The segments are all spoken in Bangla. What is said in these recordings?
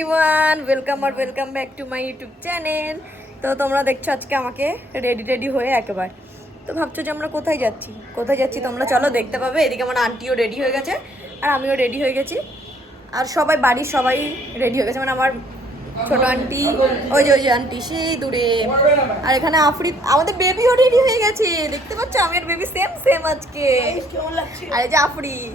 Everyone, welcome back to my YouTube channel. তো তোমরা দেখছো আজকে আমাকে রেডি হয়ে একেবারে। তো ভাবছো যে আমরা কোথায় যাচ্ছি তোমরা চলো দেখতে পাবে। এদিকে আমার আন্টিও রেডি হয়ে গেছে আর আমিও রেডি হয়ে গেছি, আর বাড়ির সবাই রেডি হয়ে গেছে। মানে আমার ছোট আন্টি, ওই যে আন্টি সেই দূরে, আর এখানে আফরিদ, আমাদের বেবিও রেডি হয়ে গেছে। দেখতে পাচ্ছ আমি আর বেবি সেম আজকে। আর এই যে আফরিদ,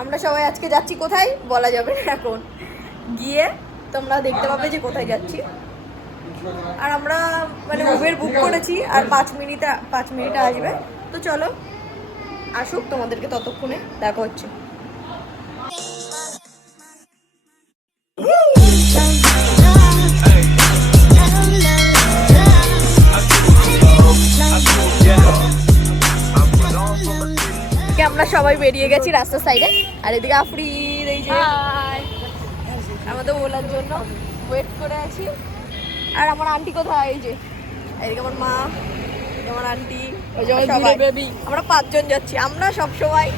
আমরা সবাই আজকে যাচ্ছি কোথায় বলা যাবে না, এখন গিয়ে তোমরা দেখতে পাবে যে কোথায় যাচ্ছি। আর আমরা মানে উবের বুক করেছি, আর 5 মিনিটে আসবে। তো চলো আসুক, তোমাদেরকে ততক্ষণে দেখা হচ্ছে। আমরা সবাই বেরিয়ে গেছি রাস্তার সাইডে, আর এদিকে আফরিদ এই যে আমাদের ওলার জন্য ওয়েট করে আছি। আর আমার আন্টি কোথায়? এই যে এদিকে আমার মা, আমার আন্টি, আমরা 5 জন যাচ্ছি। আমরা সব সময়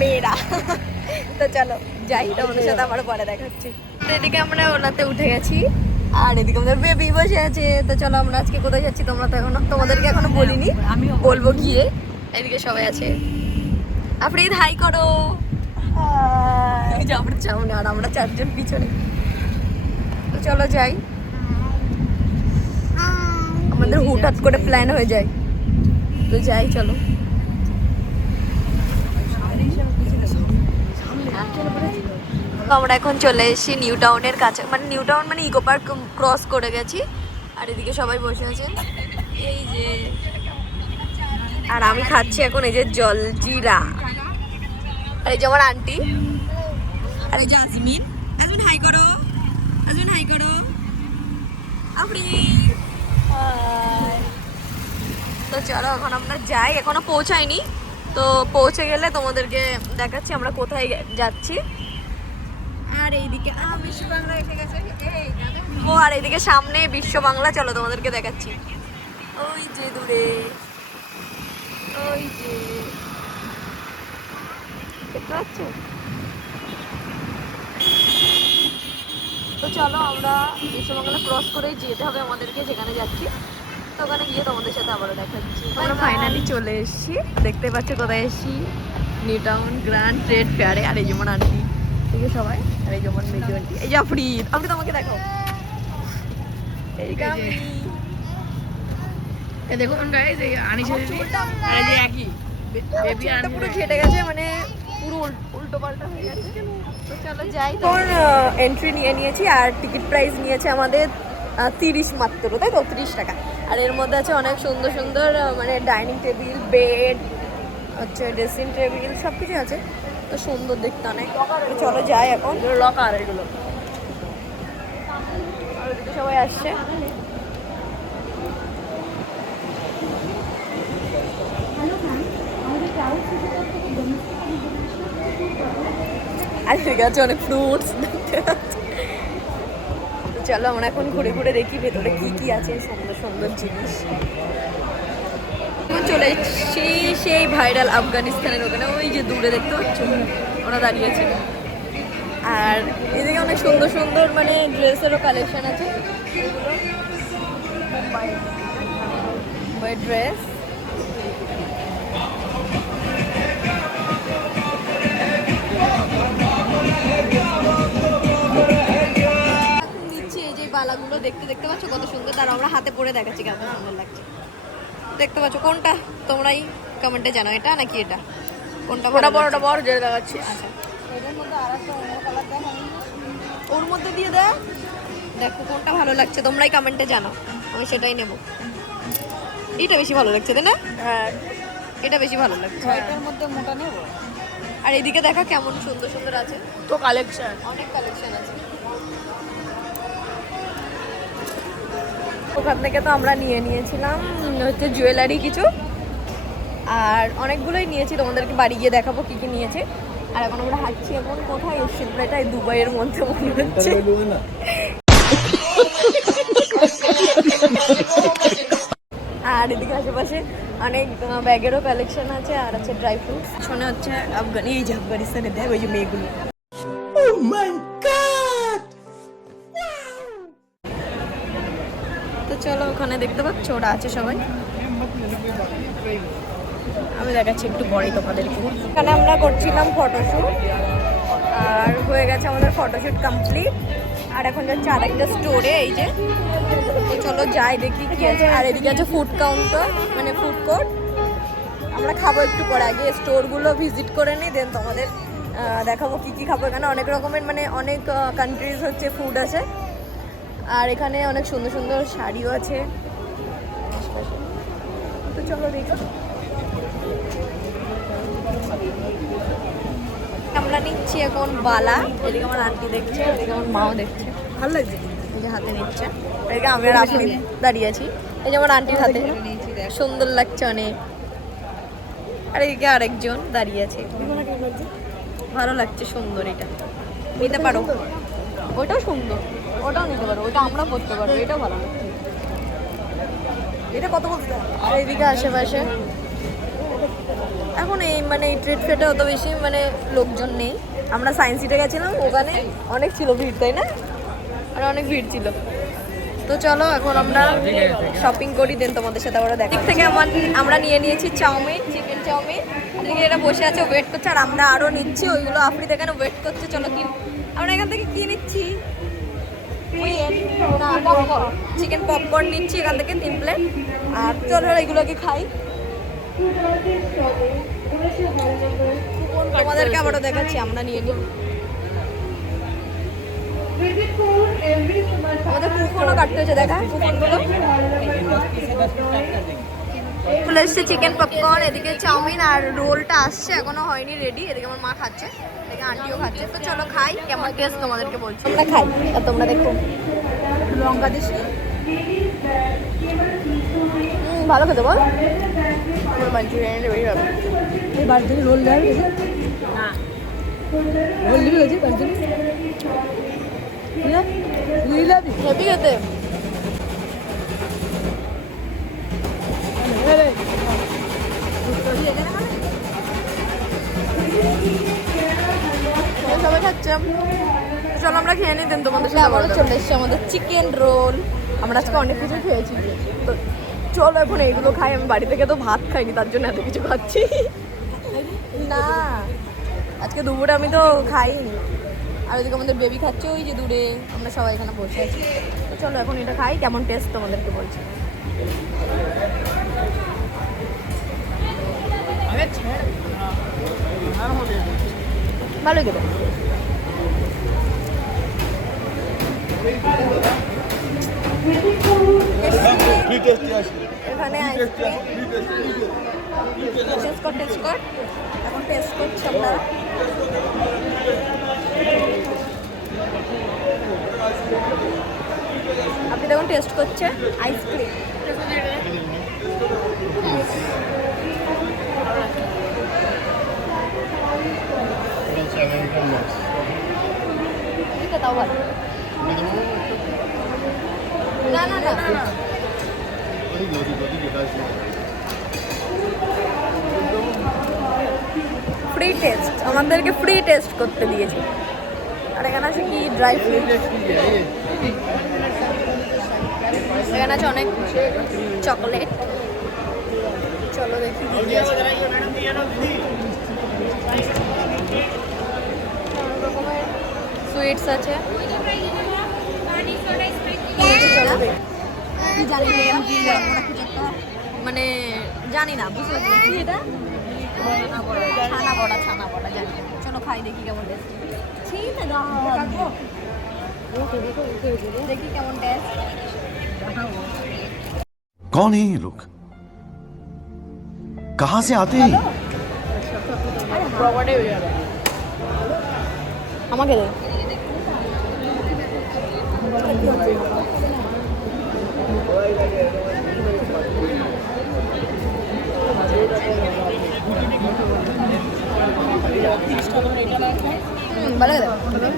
মেয়েরা। তো চলো যাই, তোমাদের সাথে আমার পরে দেখাচ্ছি। তো এদিকে আমরা ওলাতে উঠে গেছি, আর এদিকে আমাদের বেবি বসে আছে। তো চলো আমরা আজকে কোথায় যাচ্ছি তোমরা তো তোমাদেরকে এখনো বলিনি, আমি বলবো গিয়ে। এদিকে সবাই আছে, আফরিদ হাই করো। আমরা সামনে আর আমরা 4 জন পিছনে। তো চলো যাই, আমাদের হুটহাট করে প্ল্যান হয়ে যায়। তো যাই চলো। আমরা এখন চলে এসেছি নিউ টাউনের কাছে, মানে নিউ টাউন মানে ইকো পার্ক ক্রস করে গেছি। আর এদিকে সবাই বসে আছেন এই যে, আর আমি খাচ্ছি এখন এই যে জলজিরা। আর এই যে আমার আন্টি, আর এই যে আজমিন হাই করো, হাই করো। তো চলো এখন আমরা যাই, এখনো পৌঁছাইনি। তো পৌঁছে গেলে তোমাদেরকে দেখাচ্ছি আমরা কোথায় যাচ্ছি। আর এইদিকে বিশ্ব বাংলা এসে গেছে, আর এইদিকে সামনে বিশ্ব বাংলা। চলো তোমাদেরকে দেখাচ্ছি, ওই যে দূরে, ওই যে দেখতে পাচ্ছ। তো চলো আমরা বিশ্ববাংলা ক্রস করেই যেতে হবে আমাদেরকে যেখানে যাচ্ছি। তো ওখানে গিয়ে তোমাদের সাথে আবারও দেখাচ্ছি। আমরা ফাইনালি চলে এসেছি, দেখতে পাচ্ছ কোথায় এসেছি, নিউ টাউন গ্র্যান্ড ট্রেড ফেয়ারে। আর এই যেমন আন্টি, ঠিক আছে সবাই, আর এই যেমন মেজু আন্টি, এই যে আফরিদ আমাকে দেখো, এই দেখুন গাইস, এই আনিস আর এই যে একই বেবি আর পুরো ঘেটে গেছে, মানে পুরো উল্টো পাল্টা হয়ে গেছে। তো চলো যাই। তোর এন্ট্রি নিয়ে নিয়েছি, আর টিকিট প্রাইস নিয়েছে আমাদের 30 মাত্র, তাই তো 30 টাকা। আর এর মধ্যে আছে অনেক সুন্দর সুন্দর মানে ডাইনিং টেবিল, বেড, হচ্ছে ড্রেসিং টেবিল, সব কিছু আছে। তো সুন্দর দেখতে অনেক। চলো যাই এখন। লকার এগুলো, আর ওদিকে সবাই আসছে। আর ঠিক আছে, অনেক ফ্রুটস দেখতে পাচ্ছি। তো চলো আমরা এখন ঘুরে ঘুরে দেখি ভেতরে কি কি আছে সুন্দর সুন্দর জিনিস। চলে এসেছি সেই ভাইরাল আফগানিস্তানের ওখানে, ওই যে দূরে দেখতে পাচ্ছ ওরা দাঁড়িয়েছে। আর এদিকে অনেক সুন্দর সুন্দর মানে ড্রেসেরও কালেকশন আছে, এগুলো মুম্বাই ড্রেস। বালাগুলো দেখতে পাচ্ছ কত সুন্দর, তার আমরা হাতে পরে দেখাচ্ছি কত সুন্দর লাগছে। দেখতে পাচ্ছ কোনটা, তোমরাই কমেন্টে জানাও, এটা নাকি এটা, কোনটা বড় যে দেখাচ্ছি। আচ্ছা, এর মধ্যে আরেকটা অন্য কালার দেখা, ওর মধ্যে দিয়ে দেয়, দেখো কোনটা ভালো লাগছে, তোমরাই কমেন্টে জানাও, আমি সেটাই নেব। এটা বেশি ভালো লাগছে তাই না? হ্যাঁ, এটা বেশি ভালো লাগছে, এটার মধ্যে মোটা নেব। আর এদিকে দেখা কেমন সুন্দর সুন্দর আছে, তো কালেকশন, অনেক কালেকশন আছে। ওখান থেকে তো আমরা নিয়ে নিয়েছিলাম হচ্ছে জুয়েলারি কিছু, আর অনেকগুলোই নিয়েছি, তোমাদেরকে বাড়ি গিয়ে দেখাবো কি কি নিয়েছে। আর এখন আমরা হাঁটছি, এখন কোথায় এসেছি, এটা দুবাইয়ের মধ্যে মনে হচ্ছে। আর এদিকে আশেপাশে অনেক ব্যাগেরও কালেকশন আছে, আর আছে ড্রাই ফ্রুটস। শোনা হচ্ছে এই যে আফগানিস্তানে দেয় ওই যে মেয়েগুলো। চলো ওখানে দেখতে পাচ্ছ ওরা আছে সবাই, আমি দেখাচ্ছি একটু পরেই তোমাদেরকে। এখানে আমরা করছিলাম ফটোশ্যুট, আর হয়ে গেছে আমাদের ফটোশ্যুট কমপ্লিট। আর এখন যাচ্ছে আরেকটা স্টোরে, এই যে। তো চলো যাই দেখি কি আছে। আর এদিকে আছে ফুড কাউন্টার, মানে ফুড কোর্ট। আমরা খাবো একটু পরে, আগে স্টোরগুলো ভিজিট করে নিই, দেন তোমাদের দেখাবো কি কি খাবো। এখানে অনেক রকমের মানে অনেক কান্ট্রিজ হচ্ছে ফুড আছে। আর এখানে অনেক সুন্দর সুন্দর শাড়িও আছে। তো চলো দেখি। আমরা নিচ্ছি এখন বালা, এদিকে আমার আন্টি দেখছে, এদিকে আমার মাও দেখছে। ভালো লাগছে, এই যে হাতে নিচ্ছে। এদিকে আমি আর আপনি দাঁড়িয়ে আছি, এই যে আমার আন্টির হাতে, সুন্দর লাগছে অনেক। আর এদিকে আরেকজন দাঁড়িয়ে আছে, ভালো লাগছে, সুন্দর। এটা নিতে পারো, ওটাও সুন্দর, ওটাও নিতে পারো, ওটা আমরা পরতে পারবো, এটাও ভালো লাগছে। এটা কত বলতে? আর এদিকে আশেপাশে এখন এই মানে এই ট্রেড ফেটে অত বেশি মানে লোকজন নেই। আমরা সায়েন্স সিটে গেছিলাম, ওখানে অনেক ছিল ভিড়, তাই না? আর অনেক ভিড় ছিল। তো চলো এখন আমরা শপিং করি, দেন তোমাদের সাথে আবার দেখা। দিক থেকে আমরা নিয়ে নিয়েছি চাউমিন, চিকেন চাউমিন। এদিকে এটা বসে আছে, ওয়েট করছে, আর আমরা আরও নিচ্ছি। ওইগুলো আফ্রিদ এখানে ওয়েট করছে। চলো কি আমরা এখান থেকে কি নিচ্ছি? চিকেন পপকর্ন নিচ্ছি এখান থেকে 3 প্লেট। আর চলো এগুলোকে খাই। তোমাদেরকে আবারও দেখাচ্ছি, আমরা নিয়ে নিই। আমাদের কুপনও কাটতে হয়েছে, দেখা কুপনগুলো। চলে এসছে চিকেন পপকর্ন, এদিকে চাউমিন, আর রোলটা আসছে, এখনো হয়নি রেডি। এদিকে আমার মা খাচ্ছে, এদিকে আন্টিও খাচ্ছে। তো চলো খাই, কেমন টেস্ট তোমাদেরকে বলছি। আমরা খাই আর তোমরা দেখো। লঙ্কা দিস, ভালো খেতে বল। মাঞ্চুরিয়ানটা বেশি ভালো। এই বার্থডে রোল দেয় না, রোল দিবি গেছি বার্থডে হেভি খেতে। সবাই খাচ্ছে, চলো আমরা খেয়ে নিই, দেন তোমাদের সাথে আবারও চলে এসছে আমাদের চিকেন রোল। আমরা আজকে অনেক কিছু খেয়েছি, তো চলো এখন এইগুলো খাই। আমি বাড়ি থেকে তো ভাত খাইনি, তার জন্য এত কিছু খাচ্ছি না। আজকে দুপুরে আমি তো খাইনি। আর ওইদিকে আমাদের বেবি খাচ্ছে, ওই যে দূরে। আমরা সবাই এখানে বসে আছি। তো চলো এখন এটা খাই, কেমন টেস্ট তোমাদেরকে বলছি। ভালো খেতে। এখানে আইসক্রিম টেস্ট কর, এখন টেস্ট করছি আমরা। আপনি দেখুন টেস্ট করছে আইসক্রিম। তাও ভালো না, না না ফ্রি টেস্ট, আমাদেরকে ফ্রি টেস্ট করতে দিয়েছে। আর এখানে আছে কি ড্রাই ফ্রুট, এখানে আছে অনেক চকলেট। চলো দেখি কি আছে। সুইটস আছে, মানে জানি না, বুঝতে পারছি এটা ছানা বড়া জানি। চলো খাই, দেখি কেমন টেস্ট। দেখি কেমন টেস্ট। कौन है ये लोग? कहां से आते हैं? আমাকে দে। ভালো খেতে।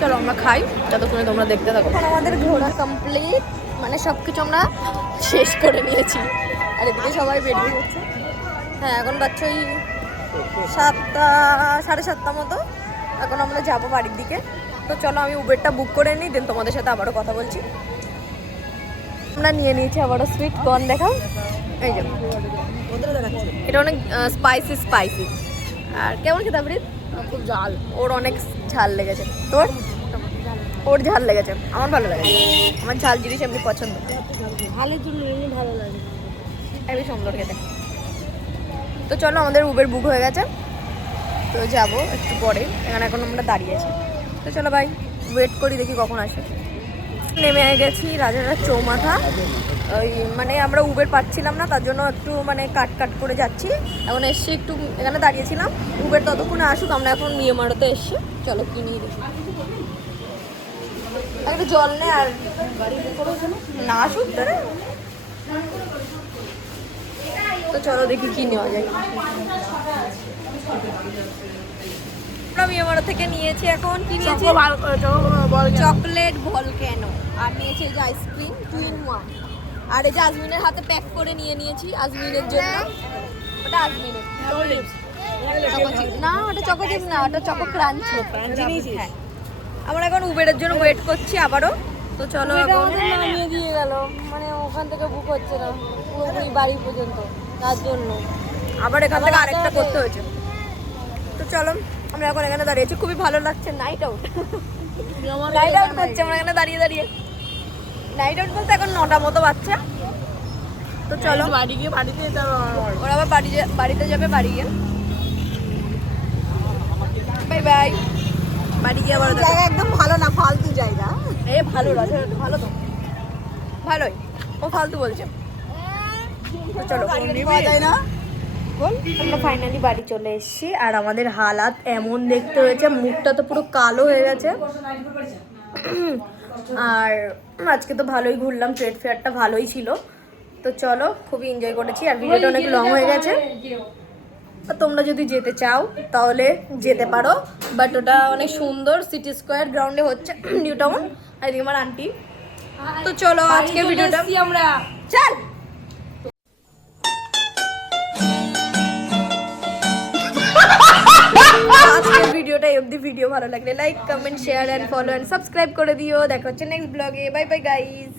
চলো আমরা খাই, যতক্ষণে তোমরা দেখতে থাকো। এখন আমাদের ঘোরা কমপ্লিট, মানে সব কিছু আমরা শেষ করে নিয়েছি। আর এদিকে সবাই বেরিয়ে যাচ্ছে। হ্যাঁ এখন বাচ্চা ওই 7টা 7:30 মতো। এখন আমরা যাবো বাড়ির দিকে। তো চলো আমি উবেরটা বুক করে নিই, দেন তোমাদের সাথে আবারও কথা বলছি। আমরা নিয়ে নিয়েছি আবারও সুইট কর্ন, দেখাও এই যে এটা অনেক স্পাইসি। আর কেমন খেতে পারি? খুব জাল। ওর অনেক ঝাল লেগেছে, তোর? ওর ঝাল লেগেছে, আমার ভালো লাগে, আমার ঝাল জিনিস এমনি পছন্দ, ঝালের জন্য এমনি ভালো লাগে। হেবি সুন্দর খেতে। তো চলো আমাদের উবের বুক হয়ে গেছে, তো যাবো একটু পরে, এখানে এখন আমরা দাঁড়িয়ে আছি। তো চলো ভাই ওয়েট করি, দেখি কখন আসে। নেমে গেছি রাজারহাট চৌমাথা, ওই মানে আমরা উবের পাচ্ছিলাম না, তার জন্য একটু মানে কাট করে যাচ্ছি। এখন এসছি একটু এখানে দাঁড়িয়েছিলাম, উবের ততক্ষণে আসুক, আমরা এখন নিয়মারতে এসছি। চলো কি নিয়ে দেখি, একটু জল নে আর না আসুক তারা। তো চলো দেখি কি নেওয়া যায়। আমরা মিয়ামারা থেকে নিয়েছি, এখন কি নিয়েছি? চকলেট ভলক্যানো, আর নিয়েছি এই যে আইসক্রিম 2 in 1, আর এই যে আজমিনের হাতে প্যাক করে নিয়েছি আজমিনের জন্য। ওটা আজমিনের না, ওটা চকো চিপস না, ওটা চকো ক্রাঞ্চ। হ্যাঁ, আমরা এখন উবেরের জন্য ওয়েট করছি আবারও। তো চলো এখন নামিয়ে দিয়ে গেল, মানে ওখান থেকে বুক হচ্ছে না পুরোপুরি বাড়ি পর্যন্ত, তার জন্য আবার এখান থেকে আরেকটা করতে হয়েছে। তো চলো আমরা এখন এখানে দাঁড়িয়েছি, খুবই ভালো লাগছে। নাইট আউট করছে আমরা এখানে দাঁড়িয়ে। নাইট আউট বলতে এখন 9টা মতো বাচ্চা। তো চলো বাড়ি গিয়ে বাড়িতে যেতে হবে আমার। ওরা আবার বাড়িতে যাবে, বাড়ি গিয়ে বাই বাড়ি গিয়ে আবার জায়গা একদম ভালো না, ফালতু জায়গা। ভালো রাজারহাট ভালো, তো ভালোই, ও ফালতু বলছে। তো চলো পাওয়া যায় না। আমরা ফাইনালি বাড়ি চলে এসেছি, আর আমাদের হালাত এমন দেখতে হয়েছে, মুখটা তো পুরো কালো হয়ে গেছে। আর আজকে তো ভালোই ঘুরলাম, ট্রেড ফেয়ারটা ভালোই ছিল। তো চলো খুবই এনজয় করেছি, আর ভিডিওটা অনেক লং হয়ে গেছে। তোমরা যদি যেতে চাও তাহলে যেতে পারো, বাট ওটা অনেক সুন্দর, সিটি স্কোয়ার গ্রাউন্ডে হচ্ছে, নিউ টাউন। আর এদিকে আমার আন্টি। তো চলো আজকের ভিডিওটা আমরা চল। আজকের ভিডিওটা অবধি, ভিডিও ভালো লাগলে like comment share and follow and subscribe করে দিও। দেখা হচ্ছে নেক্সট ব্লগে, বাই বাই গাইস।